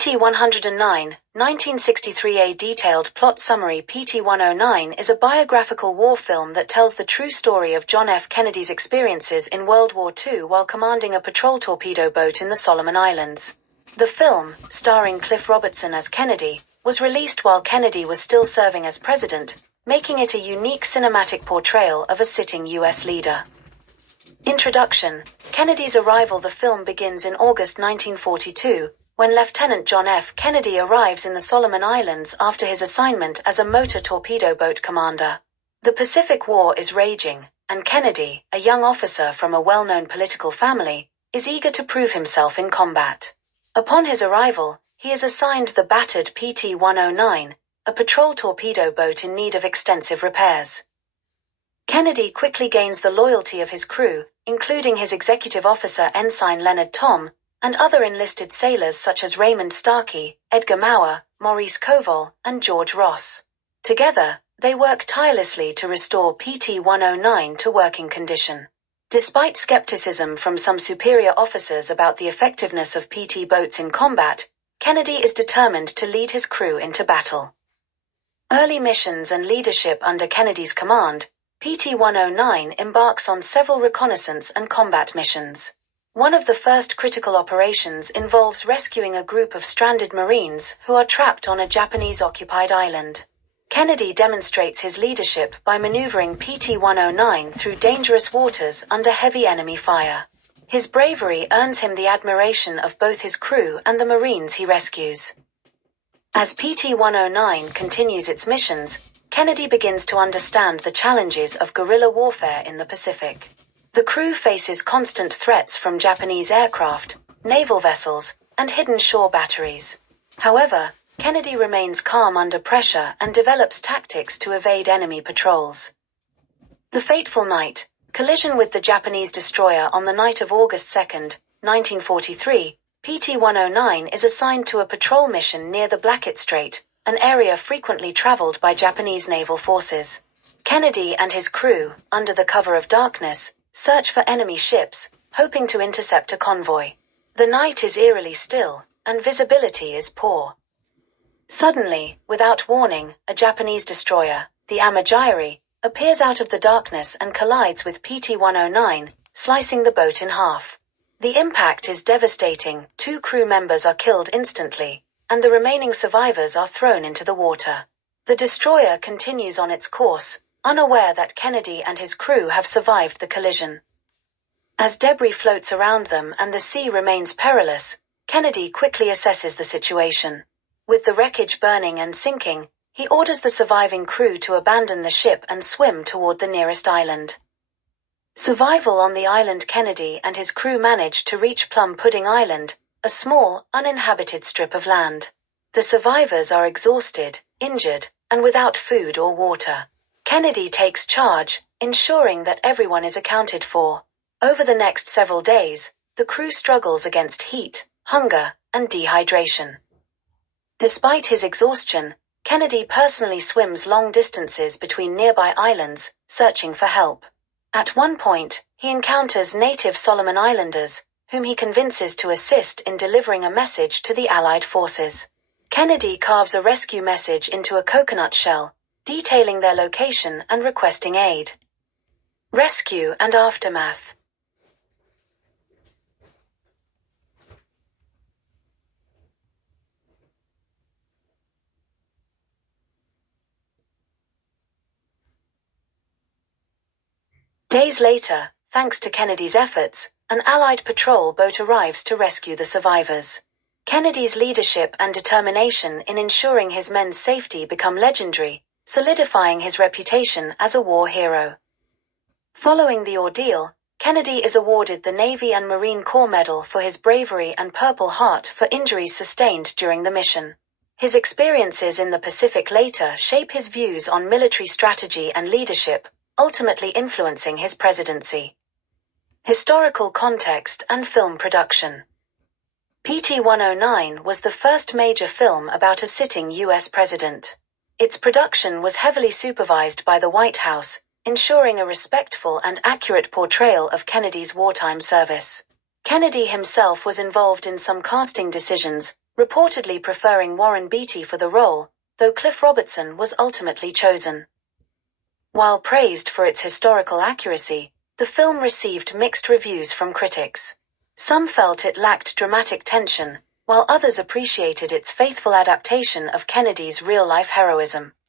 PT-109, 1963. A detailed plot summary. PT-109 is a biographical war film that tells the true story of John F. Kennedy's experiences in World War II while commanding a patrol torpedo boat in the Solomon Islands. The film, starring Cliff Robertson as Kennedy, was released while Kennedy was still serving as president, making it a unique cinematic portrayal of a sitting U.S. leader. Introduction. Kennedy's arrival. The film begins in August 1942, when Lieutenant John F. Kennedy arrives in the Solomon Islands after his assignment as a motor torpedo boat commander. The Pacific War is raging, and Kennedy, a young officer from a well-known political family, is eager to prove himself in combat. Upon his arrival, he is assigned the battered PT-109, a patrol torpedo boat in need of extensive repairs. Kennedy quickly gains the loyalty of his crew, including his executive officer Ensign Leonard Tom, and other enlisted sailors such as Raymond Starkey, Edgar Maurer, Maurice Koval, and George Ross. Together, they work tirelessly to restore PT-109 to working condition. Despite skepticism from some superior officers about the effectiveness of PT boats in combat, Kennedy is determined to lead his crew into battle. Early missions and leadership. Under Kennedy's command, PT-109 embarks on several reconnaissance and combat missions. One of the first critical operations involves rescuing a group of stranded Marines who are trapped on a Japanese-occupied island. Kennedy demonstrates his leadership by maneuvering PT-109 through dangerous waters under heavy enemy fire. His bravery earns him the admiration of both his crew and the Marines he rescues. As PT-109 continues its missions, Kennedy begins to understand the challenges of guerrilla warfare in the Pacific. The crew faces constant threats from Japanese aircraft, naval vessels, and hidden shore batteries. However, Kennedy remains calm under pressure and develops tactics to evade enemy patrols. The fateful night, collision with the Japanese destroyer. On the night of August 2, 1943, PT-109 is assigned to a patrol mission near the Blackett Strait, an area frequently traveled by Japanese naval forces. Kennedy and his crew, under the cover of darkness, search for enemy ships, hoping to intercept a convoy. The night is eerily still, and visibility is poor. Suddenly, without warning, a Japanese destroyer, the Amagiri, appears out of the darkness and collides with PT-109, slicing the boat in half. The impact is devastating. 2 crew members are killed instantly, and the remaining survivors are thrown into the water. The destroyer continues on its course, unaware that Kennedy and his crew have survived the collision. As debris floats around them and the sea remains perilous, Kennedy quickly assesses the situation. With the wreckage burning and sinking, he orders the surviving crew to abandon the ship and swim toward the nearest island. Survival on the island. Kennedy and his crew manage to reach Plum Pudding Island, a small, uninhabited strip of land. The survivors are exhausted, injured, and without food or water. Kennedy takes charge, ensuring that everyone is accounted for. Over the next several days, the crew struggles against heat, hunger, and dehydration. Despite his exhaustion, Kennedy personally swims long distances between nearby islands, searching for help. At one point, he encounters native Solomon Islanders, whom he convinces to assist in delivering a message to the Allied forces. Kennedy carves a rescue message into a coconut shell, detailing their location and requesting aid. Rescue and aftermath. Days later, thanks to Kennedy's efforts, an Allied patrol boat arrives to rescue the survivors. Kennedy's leadership and determination in ensuring his men's safety become legendary, solidifying his reputation as a war hero. Following the ordeal, Kennedy is awarded the Navy and Marine Corps Medal for his bravery and Purple Heart for injuries sustained during the mission. His experiences in the Pacific later shape his views on military strategy and leadership, ultimately influencing his presidency. Historical context and film production. PT-109 was the first major film about a sitting U.S. president. Its production was heavily supervised by the White House, ensuring a respectful and accurate portrayal of Kennedy's wartime service. Kennedy himself was involved in some casting decisions, reportedly preferring Warren Beatty for the role, though Cliff Robertson was ultimately chosen. While praised for its historical accuracy, the film received mixed reviews from critics. Some felt it lacked dramatic tension, while others appreciated its faithful adaptation of Kennedy's real-life heroism.